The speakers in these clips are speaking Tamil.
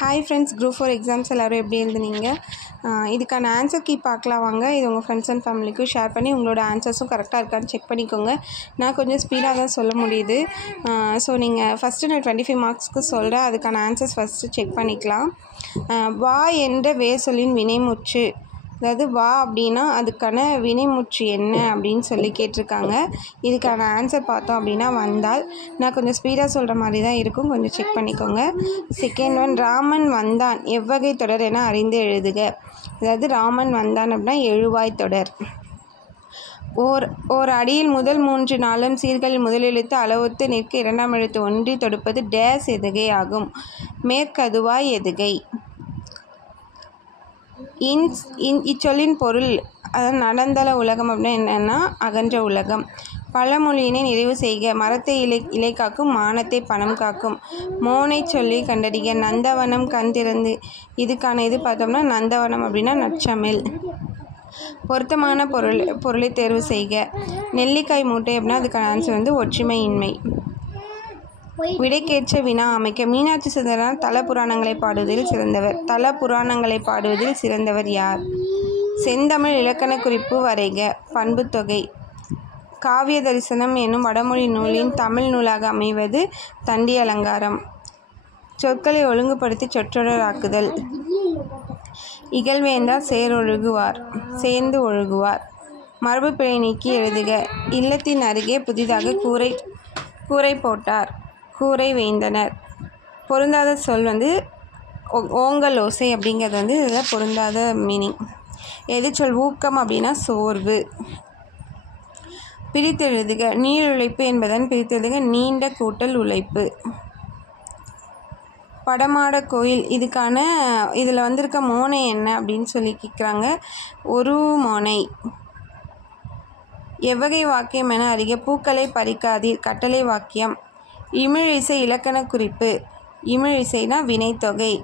ஹாய் ஃப்ரெண்ட்ஸ், குரூப் 4 எக்ஸாம்ஸ் எல்லோரும் எப்படி எழுதுனீங்க? இதுக்கான ஆன்சர் கீ பார்க்கலாம் வாங்க. இது உங்கள் ஃப்ரெண்ட்ஸ் அண்ட் ஃபேமிலிக்கும் ஷேர் பண்ணி உங்களோட ஆன்சர்ஸும் கரெக்டாக இருக்கான்னு செக் பண்ணிக்கோங்க. நான் கொஞ்சம் ஸ்பீடாக தான் சொல்ல முடியுது. ஸோ நீங்கள் ஃபஸ்ட்டு நான் 25 மார்க்ஸ்க்கு சொல்கிறேன். அதுக்கான ஆன்சர்ஸ் ஃபஸ்ட்டு செக் பண்ணிக்கலாம். வா என்ற வேர் சொல்லின் வினைமுற்று, அதாவது வா அப்படின்னா அதுக்கான வினைமுற்று என்ன அப்படின்னு சொல்லி கேட்டிருக்காங்க. இதுக்கான ஆன்சர் பார்த்தோம் அப்படின்னா வந்தால். நான் கொஞ்சம் ஸ்பீடாக சொல்கிற மாதிரி தான் இருக்கும், கொஞ்சம் செக் பண்ணிக்கோங்க. செகண்ட் ஒன், ராமன் வந்தான் எவ்வகை தொடர் என அறிந்து எழுதுக. அதாவது ராமன் வந்தான் அப்படின்னா எழுவாய் தொடர். ஓர் அடியில் முதல் 3 4 சீர்களில் முதலெழுத்து அளவொத்து நிற்க இரண்டாம் எழுத்து ஒன்றி தொடுப்பது டேஸ் எதுகை ஆகும். மேற்கதுவாய் எதுகை. இச்சொல்லின் பொருள், அதாவது நடந்தள உலகம் அப்படின்னா என்னென்னா அகன்ற உலகம். பழமொழியினை நிறைவு செய்க. மரத்தை இலை காக்கும், மானத்தை பணம் காக்கும். மோனை சொல்லி கண்டறிக. நந்தவனம் கண் திறந்து. இதுக்கான இது பார்த்தோம்னா நந்தவனம் அப்படின்னா நற்சமிழ். பொருத்தமான பொருளை தேர்வு செய்க. நெல்லிக்காய் மூட்டை அப்படின்னா அதுக்கான ஆன்சர் ஒற்றுமையின்மை. விடைக்கேற்ற வினா அமைக்க. மீனாட்சி சுந்தரனார் தல புராணங்களை பாடுவதில் சிறந்தவர். தல புராணங்களை பாடுவதில் சிறந்தவர் யார்? செந்தமிழ் இலக்கண குறிப்பு வரைக. பண்புத்தொகை. காவிய தரிசனம் என்னும் வடமொழி நூலின் தமிழ் நூலாக அமைவது தண்டி அலங்காரம். சொற்களை ஒழுங்குபடுத்தி சொற்றொடராக்குதல். இகழ்வேந்தார் சேர்ந்து ஒழுகுவார். மரபு பிழை நீக்கி எழுதுக. இல்லத்தின் அருகே புதிதாக கூரை போட்டார். கூரை வேந்தனர். பொருந்தாத சொல் ஓங்கல் ஓசை அப்படிங்கிறது இதில் பொருந்தாத மீனிங். எதிர்ச்சொல் ஊக்கம் அப்படின்னா சோர்வு. பிரித்தெழுதுக. நீளுழைப்பு என்பதன் பிரித்தெழுதுக. நீண்ட கூட்டல் உழைப்பு. படமாட கோயில், இதில் வந்திருக்க மோனை என்ன அப்படின்னு சொல்லி கேட்குறாங்க. ஒரு மோனை. எவ்வகை வாக்கியம் என அறிக. பூக்களை பறிக்காதீர் கட்டளை வாக்கியம். இமிழிசை இலக்கண குறிப்பு. இமிழிசைனா வினைத்தொகை.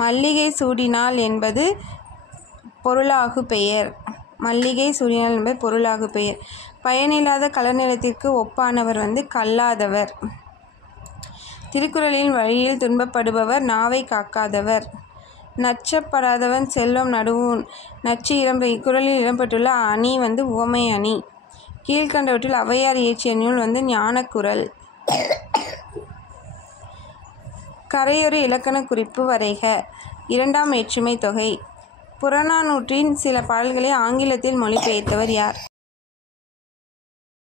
மல்லிகை சூடினாள் என்பது பொருளாகு பெயர். மல்லிகை சூடினாள் என்பது பொருளாகு பெயர். பயனில்லாத கலர்நிலத்திற்கு ஒப்பானவர் கல்லாதவர். திருக்குறளின் வழியில் துன்பப்படுபவர் நாவை காக்காதவர். நச்சப்படாதவன் செல்வம் நடுவும். நச்சு இக்குறளில் இடம்பெற்றுள்ள அணி உவமை அணி. கீழ்கண்டவற்றில் ஔவையார் இயற்றிய நூல் ஞானக்குறள். கரையொரு இலக்கண குறிப்பு வரைக. 2ஆம் வேற்றுமை தொகை. புறநானூற்றின் சில பாடல்களை ஆங்கிலத்தில் மொழிபெயர்த்தவர் யார்?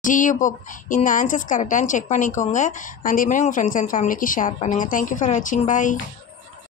G U Pope. இந்த ஆன்சர்ஸ் கரெக்டானு செக் பண்ணிக்கோங்க. அதே மாதிரி உங்கள் ஃப்ரெண்ட்ஸ் அண்ட் ஃபேமிலிக்கு ஷேர் பண்ணுங்கள். தேங்க்யூ ஃபார் வாட்சிங். பாய்.